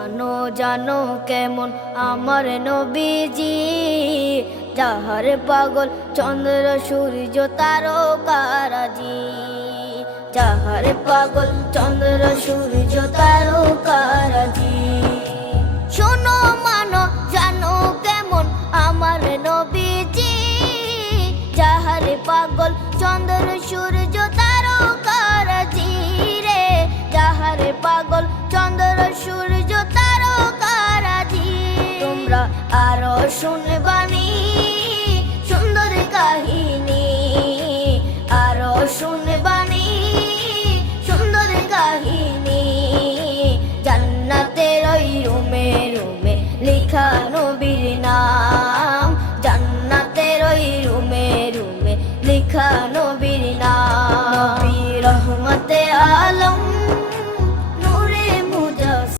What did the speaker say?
মানো জানো কেমন আমার নবীজি, যাহার পাগল চন্দ্র সূর্য তারকারাজি, যাহার পাগল চন্দ্র সূর্য তারকারাজি। শোনো মানো জানো কেমন আমার নবীজি, যাহার পাগল চন্দ্র সূর্য তারকারাজি রে, যাহার পাগল চন্দ্র সূর্য তারকারাজি। তোমরা আরো শুনে